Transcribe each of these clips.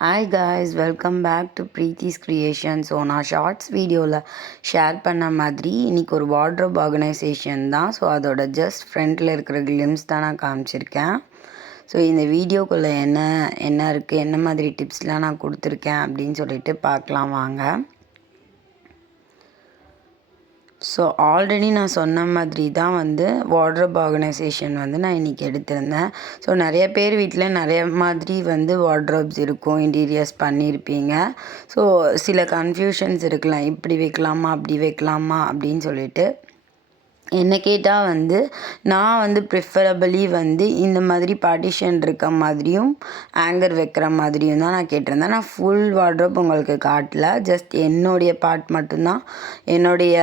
Hi guys, welcome back to Preethi's creation. So நான் shorts வீடியோவில் share பண்ண மாதிரி இன்றைக்கி ஒரு வார்ட்ரோப் ஆர்கனைசேஷன் தான். ஸோ அதோட ஜஸ்ட் ஃப்ரண்ட்டில் இருக்கிற கிளிம்ஸ் தான் நான் காமிச்சிருக்கேன். ஸோ இந்த வீடியோக்குள்ளே என்ன இருக்குது, என்ன மாதிரி டிப்ஸ்லாம் நான் கொடுத்துருக்கேன் அப்படின்னு சொல்லிட்டு பார்க்கலாம் வாங்க. ஸோ ஆல்ரெடி நான் சொன்ன மாதிரி தான் வார்ட்ரோப் ஆர்கனைசேஷன் நான் இன்றைக்கி எடுத்திருந்தேன். ஸோ நிறைய பேர் வீட்டில் நிறைய மாதிரி வார்ட்ரோப்ஸ் இருக்கும், இன்டீரியர்ஸ் பண்ணியிருப்பீங்க. ஸோ சில கன்ஃபியூஷன்ஸ் இருக்கலாம், இப்படி வைக்கலாமா அப்படி வைக்கலாமா அப்படின்னு சொல்லிட்டு. என்ன கேட்டால் நான் ப்ரிஃபரபிளி இந்த மாதிரி பார்ட்டிஷன் இருக்க மாதிரியும் ஆங்கர் வைக்கிற மாதிரியும் தான் நான் கேட்டிருந்தேன். நான் ஃபுல் வார்ட்ரோப் உங்களுக்கு காட்டல, ஜஸ்ட் என்னுடைய பார்ட் மட்டும்தான், என்னுடைய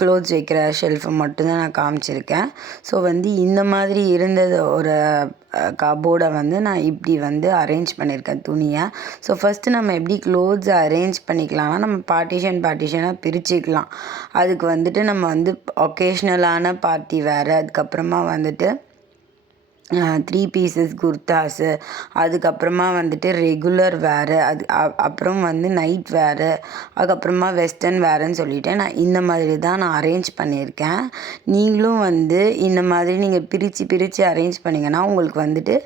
க்ளோத்ஸ் வைக்கிற ஷெல்ஃபை மட்டும்தான் நான் காமிச்சிருக்கேன். ஸோ இந்த மாதிரி இருந்தது ஒரு கபோர்டை நான் இப்படி அரேஞ்ச் பண்ணியிருக்கேன் துணியை. ஸோ ஃபஸ்ட்டு நம்ம எப்படி க்ளோத்ஸை அரேஞ்ச் பண்ணிக்கலாம்னா, நம்ம பார்ட்டிஷனாக பிரிச்சுக்கலாம். அதுக்கு நம்ம ஒகேஷ்னலான பார்ட்டி வேறு, அதுக்கப்புறமா 3 பீசஸ் குர்தாஸு, அதுக்கப்புறமா ரெகுலர் வேறு, அப்புறம் நைட் வேறு, அதுக்கப்புறமா வெஸ்டர்ன் வேறுன்னு சொல்லிவிட்டு நான் இந்த மாதிரி தான் நான் அரேஞ்ச் பண்ணியிருக்கேன். நீங்களும் இந்த மாதிரி நீங்கள் பிரித்து அரேஞ்ச் பண்ணிங்கன்னா உங்களுக்கு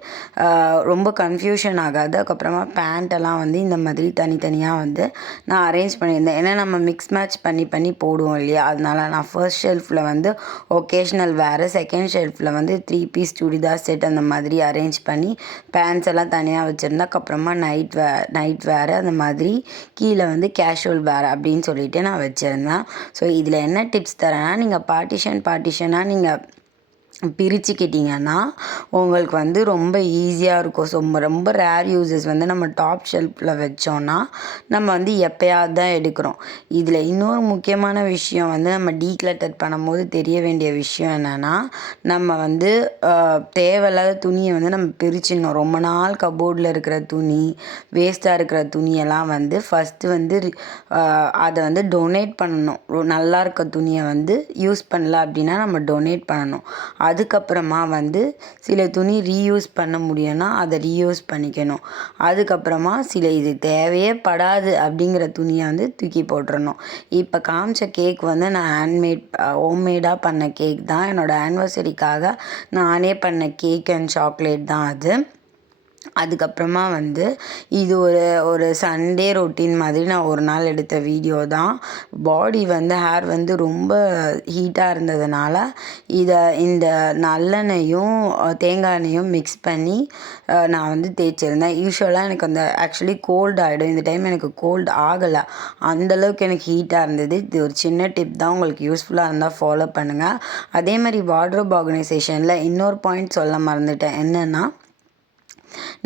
ரொம்ப கன்ஃபியூஷன் ஆகாது. அதுக்கப்புறமா பேண்ட்டெல்லாம் இந்த மாதிரி தனித்தனியாக நான் அரேஞ்ச் பண்ணியிருந்தேன். ஏன்னா நம்ம மிக்ஸ் மேட்ச் பண்ணி போடுவோம் இல்லையா, அதனால நான் ஃபர்ஸ்ட் ஷெல்ஃபில் ஒகேஷ்னல் வேறு, செகண்ட் ஷெல்ஃபில் 3 பீஸ் சுடிதார் செட் அந்த மாதிரி அரேஞ்ச் பண்ணி பேண்ட்ஸ் எல்லாம் தனியாக வச்சுருந்தா, அப்புறமா நைட் வேறு, அந்த மாதிரி கீழே கேஷுவல் வேறு அப்படின்னு சொல்லிட்டு நான் வச்சுருந்தேன். ஸோ இதில் என்ன டிப்ஸ் தரேன்னா, நீங்கள் பார்ட்டிஷனாக நீங்கள் பிரிச்சுக்கிட்டிங்கன்னா உங்களுக்கு ரொம்ப ஈஸியாக இருக்கும். ஸோ ரொம்ப ரேர் யூசஸ் நம்ம டாப் ஷெல்ஃபில் வச்சோன்னா நம்ம எப்போயாவது தான் எடுக்கிறோம். இதில் இன்னொரு முக்கியமான விஷயம் நம்ம டீக்ளட்டர் பண்ணும்போது தெரிய வேண்டிய விஷயம் என்னென்னா, நம்ம தேவையில்லாத துணியை நம்ம பிரிச்சிடணும். ரொம்ப நாள் கபோர்டில் இருக்கிற துணி, வேஸ்ட்டாக இருக்கிற துணியெல்லாம் ஃபஸ்ட்டு அதை டொனேட் பண்ணணும். நல்லா இருக்க துணியை யூஸ் பண்ணல அப்படின்னா நம்ம டொனேட் பண்ணணும். அதுக்கப்புறமா சில துணி ரீயூஸ் பண்ண முடியும்னா அதை ரீயூஸ் பண்ணிக்கணும். அதுக்கப்புறமா சில இது தேவையே படாது அப்படிங்கிற துணியை தூக்கி போட்டுறணும். இப்போ காமிச்ச கேக் நான் ஹோம்மேடாக பண்ண கேக் தான். என்னோடய ஆனிவர்சரிக்காக நானே பண்ண கேக் அண்ட் சாக்லேட் தான் அது. அதுக்கப்புறமா இது ஒரு சண்டே ரொட்டீன் மாதிரி நான் ஒரு நாள் எடுத்த வீடியோ தான். பாடி ஹேர் ரொம்ப ஹீட்டாக இருந்ததுனால இந்த நல்லெண்ணெயும் தேங்காய் எண்ணெயும் மிக்ஸ் பண்ணி நான் தேய்ச்சிருந்தேன். யூஸ்வலாக எனக்கு ஆக்சுவலி கோல்டு ஆகிடும். இந்த டைம் எனக்கு கோல்டு ஆகலை, அந்தளவுக்கு எனக்கு ஹீட்டாக இருந்தது. இது ஒரு சின்ன டிப் தான், உங்களுக்கு யூஸ்ஃபுல்லாக இருந்தால் ஃபாலோ பண்ணுங்கள். அதே மாதிரி வார்ட்ரோப் ஆர்கனைசேஷனில் இன்னொரு பாயிண்ட் சொல்ல மறந்துட்டேன். என்னென்னா,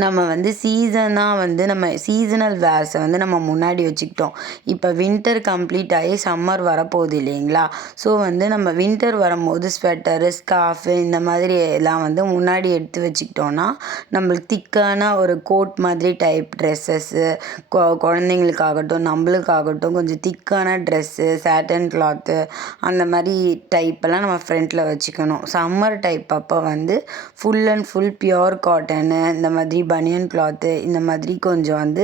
நம்ம சீசனாக நம்ம சீசனல் வேர்ஸை நம்ம முன்னாடி வச்சுக்கிட்டோம். இப்போ வின்டர் கம்ப்ளீட் ஆகி சம்மர் வரப்போகுது இல்லைங்களா. ஸோ நம்ம வின்டர் வரும்போது ஸ்வெட்டரு, ஸ்கார்ஃபு இந்த மாதிரி எல்லாம் முன்னாடி எடுத்து வச்சுக்கிட்டோன்னா நம்மளுக்கு திக்கான ஒரு கோட் மாதிரி டைப் ட்ரெஸ்ஸஸ்ஸு, குழந்தைங்களுக்காகட்டும் நம்மளுக்காகட்டும் கொஞ்சம் திக்கான ட்ரெஸ்ஸு, சாட்டன் கிளாத்து அந்த மாதிரி டைப்பெல்லாம் நம்ம ஃப்ரண்ட்டில் வச்சுக்கணும். சம்மர் டைப் அப்போ full and full pure cotton, இந்த மாதிரி பனியன் கிளாத்து, இந்த மாதிரி கொஞ்சம்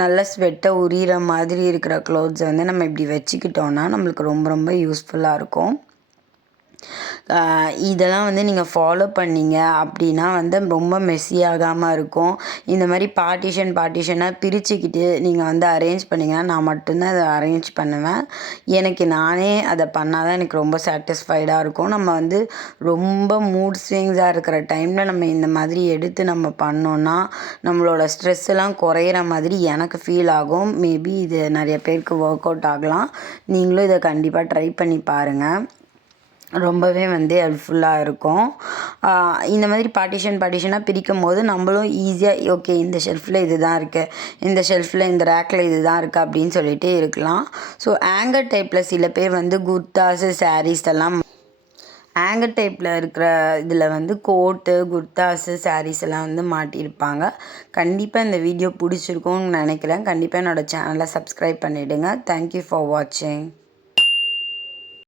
நல்ல ஸ்வெட்டை உரிகிற மாதிரி இருக்கிற க்ளோத்ஸை நம்ம இப்படி வச்சுக்கிட்டோன்னா நம்மளுக்கு ரொம்ப ரொம்ப யூஸ்ஃபுல்லாக இருக்கும். இதெல்லாம் நீங்கள் ஃபாலோ பண்ணிங்க அப்படின்னா ரொம்ப மெஸ்ஸி ஆகாமல் இருக்கும். இந்த மாதிரி பார்ட்டிஷனாக பிரிச்சுக்கிட்டு நீங்கள் அரேஞ்ச் பண்ணிங்கன்னா, நான் மட்டும்தான் அதை அரேஞ்ச் பண்ணுவேன். எனக்கு நானே அதை பண்ணால் தான் எனக்கு ரொம்ப சாட்டிஸ்ஃபைடாக இருக்கும். நம்ம ரொம்ப மூட் ஸ்விங்ஸாக இருக்கிற டைமில் நம்ம இந்த மாதிரி எடுத்து நம்ம பண்ணோன்னா நம்மளோட ஸ்ட்ரெஸ் எல்லாம் குறையிற மாதிரி எனக்கு ஃபீல் ஆகும். மேபி இது நிறைய பேருக்கு ஒர்க் அவுட் ஆகலாம். நீங்களும் இதை கண்டிப்பாக ட்ரை பண்ணி பாருங்கள், ரொம்பவே ஹெல்ப்ஃபுல்லாக இருக்கும். இந்த மாதிரி பார்ட்டிஷனாக பிரிக்கும் போது நம்மளும் ஈஸியாக ஓகே இந்த ஷெல்ஃபில் இது தான் இருக்குது, இந்த ஷெல்ஃபில் இந்த ரேக்கில் இது தான் இருக்குது அப்படின்னு சொல்லிட்டு இருக்கலாம். ஸோ ஆங்கர் டைப்பில் சில பேர் குர்தாஸு, சாரீஸ் எல்லாம் ஆங்கர் டைப்பில் இருக்கிற இதில் கோட்டு, குர்தாஸு, சாரீஸ் எல்லாம் மாட்டியிருப்பாங்க. கண்டிப்பாக இந்த வீடியோ பிடிச்சிருக்கும்னு நினைக்கிறேன். கண்டிப்பாக என்னோடய சேனலை சப்ஸ்கிரைப் பண்ணிவிடுங்க. தேங்க்யூ ஃபார் வாட்சிங்.